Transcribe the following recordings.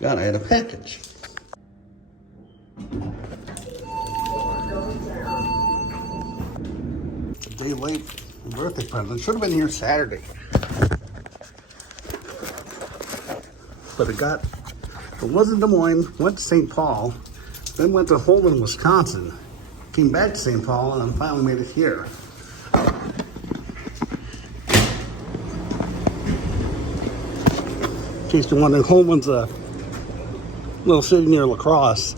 God, I had a package. It's a day late birthday present. Should have been here Saturday. But it was in Des Moines, went to St. Paul, then went to Holden, Wisconsin, came back to St. Paul, and then finally made it here. In case you're wondering, Holman's a little city near La Crosse.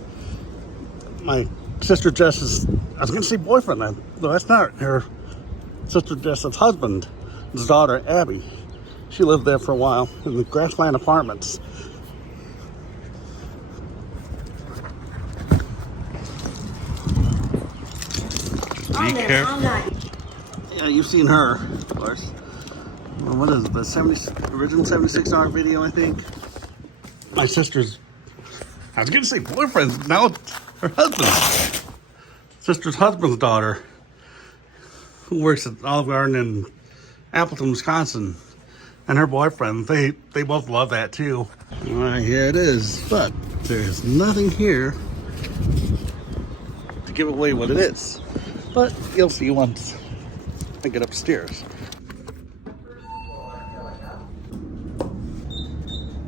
My sister Jess's, I was going to say boyfriend, no, that's not her sister Jess's husband, his daughter Abby. She lived there for a while in the Grassland Apartments. Be careful. Yeah, you've seen her, of course. What is it, the original 76 hour video, I think? My sister's, I was going to say boyfriend, now it's her husband's. Sister's husband's daughter, who works at Olive Garden in Appleton, Wisconsin. And her boyfriend, they both love that too. All right, here it is. But there's nothing here to give away what it is. But you'll see once I get upstairs.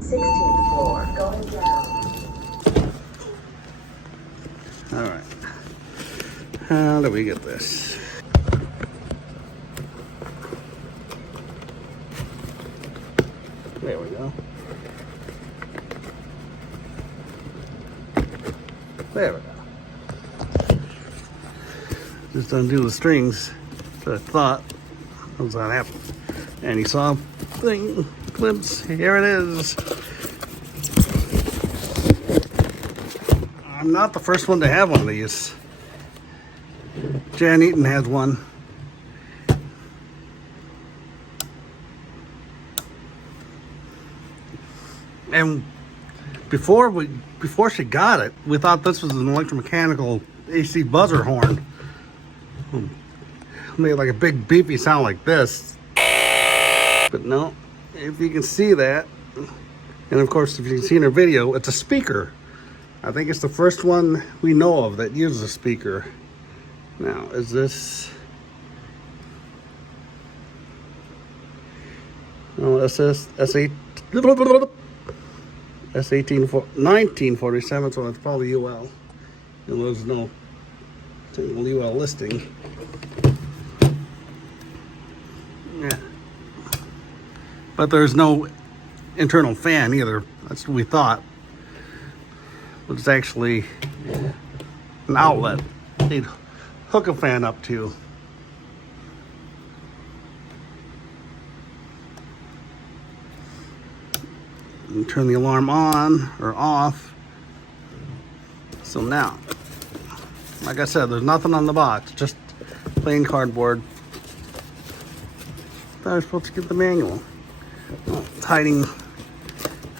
16th floor, going down. All right. How do we get this? There we go. There we go. Just undo the strings. So I thought, how does that happen? And you saw thing, clips, here it is. I'm not the first one to have one of these. Jan Eaton has one. And before she got it, we thought this was an electromechanical AC buzzer horn. Made like a big beepy sound like this. But no, if you can see that, and of course if you've seen her video, it's a speaker. I think it's the first one we know of that uses a speaker. Now, is this... Oh, S1947, so it's probably UL. And there's no single UL listing. Yeah. But there's no internal fan either. That's what we thought. But it's actually an outlet they'd hook a fan up to. And turn the alarm on or off. So now, like I said, there's nothing on the box, just plain cardboard. Thought I was supposed to get the manual. Oh, it's hiding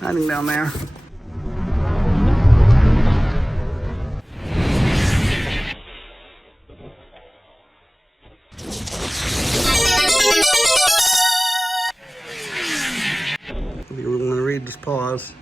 down there. If you really want to read, just pause.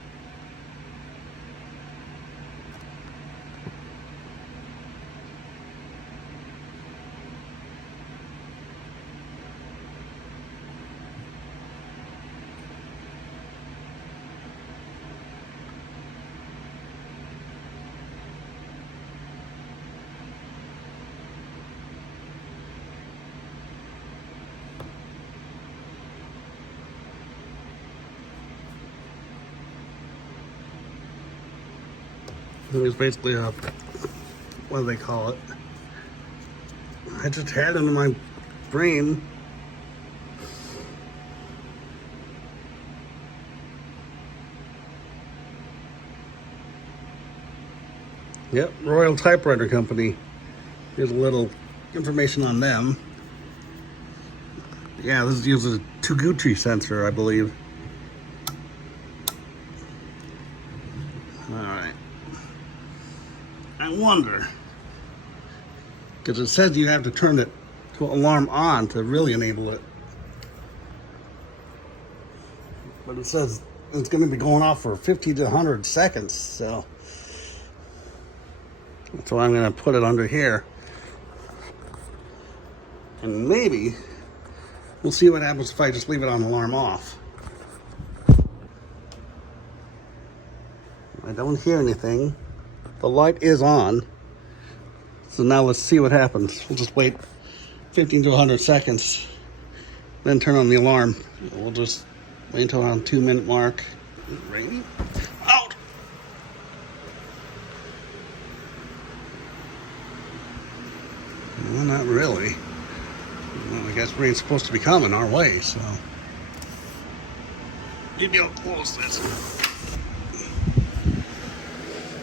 It was basically a, what do they call it? I just had it in my brain. Yep, Royal Typewriter Company. Here's a little information on them. Yeah, this uses a Taguchi sensor, I believe. Alright. I wonder, because it says you have to turn it to alarm on to really enable it. But it says It's going to be going off for 50 to 100 seconds, so that's why I'm going to put it under here. And maybe we'll see what happens if I just leave it on alarm off. I don't hear anything. The light is on. So now let's see what happens. We'll just wait 15 to 100 seconds, then turn on the alarm. We'll just wait until around 2-minute mark. Rainy? Out! Well, not really. Well, I guess rain's supposed to be coming our way, so maybe I'll close this.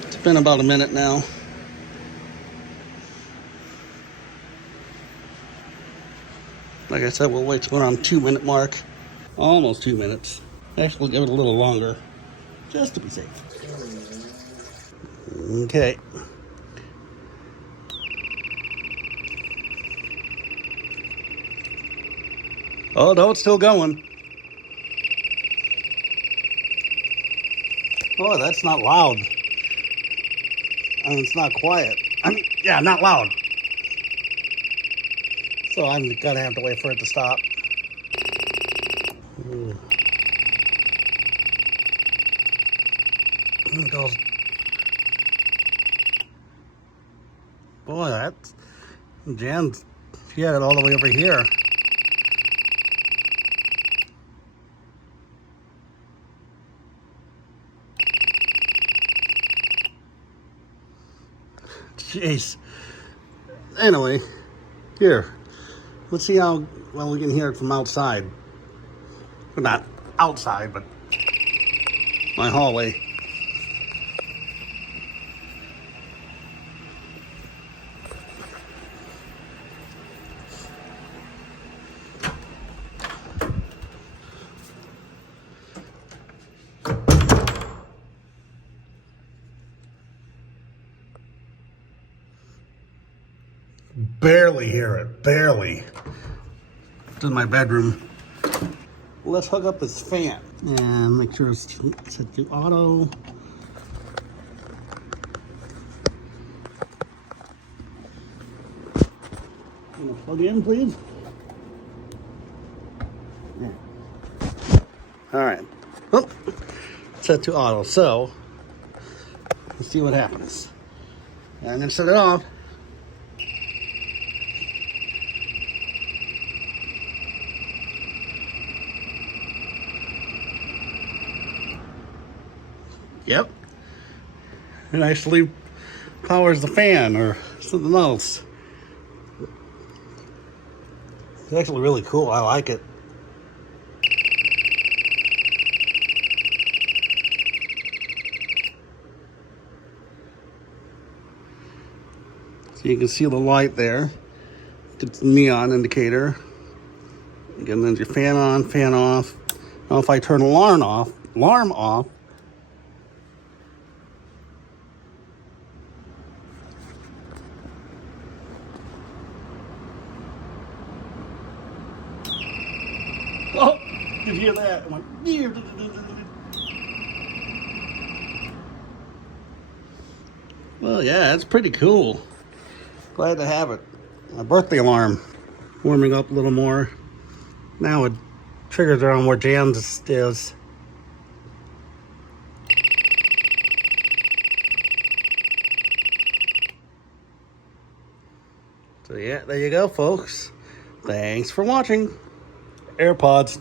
It's been about a minute now. Like I said, we'll wait till around 2-minute mark. Almost 2 minutes. Actually, we'll give it a little longer, just to be safe. Okay. Oh, no, it's still going. Oh, that's not loud. I mean, it's not quiet. I mean, yeah, not loud. So I'm gonna have to wait for it to stop. It goes. Boy, that's Jan. She had it all the way over here. Jeez. Anyway, here. Let's see how well we can hear it from outside. Well, not outside, but my hallway. Barely hear it, barely. It's in my bedroom. Let's hook up this fan and make sure it's set to auto. Plug in, please. Yeah. All right. Oh, set to auto. So let's see what happens. And I'm gonna set it off. Yep. It actually powers the fan or something else. It's actually really cool. I like it. So you can see the light there. It's a neon indicator. Again, there's your fan on, fan off. Now if I turn alarm off, oh, did you hear that? I'm like, well, yeah, it's pretty cool. Glad to have it. My birthday alarm warming up a little more. Now it triggers around where Jan's is. So yeah, there you go, folks. Thanks for watching. AirPods.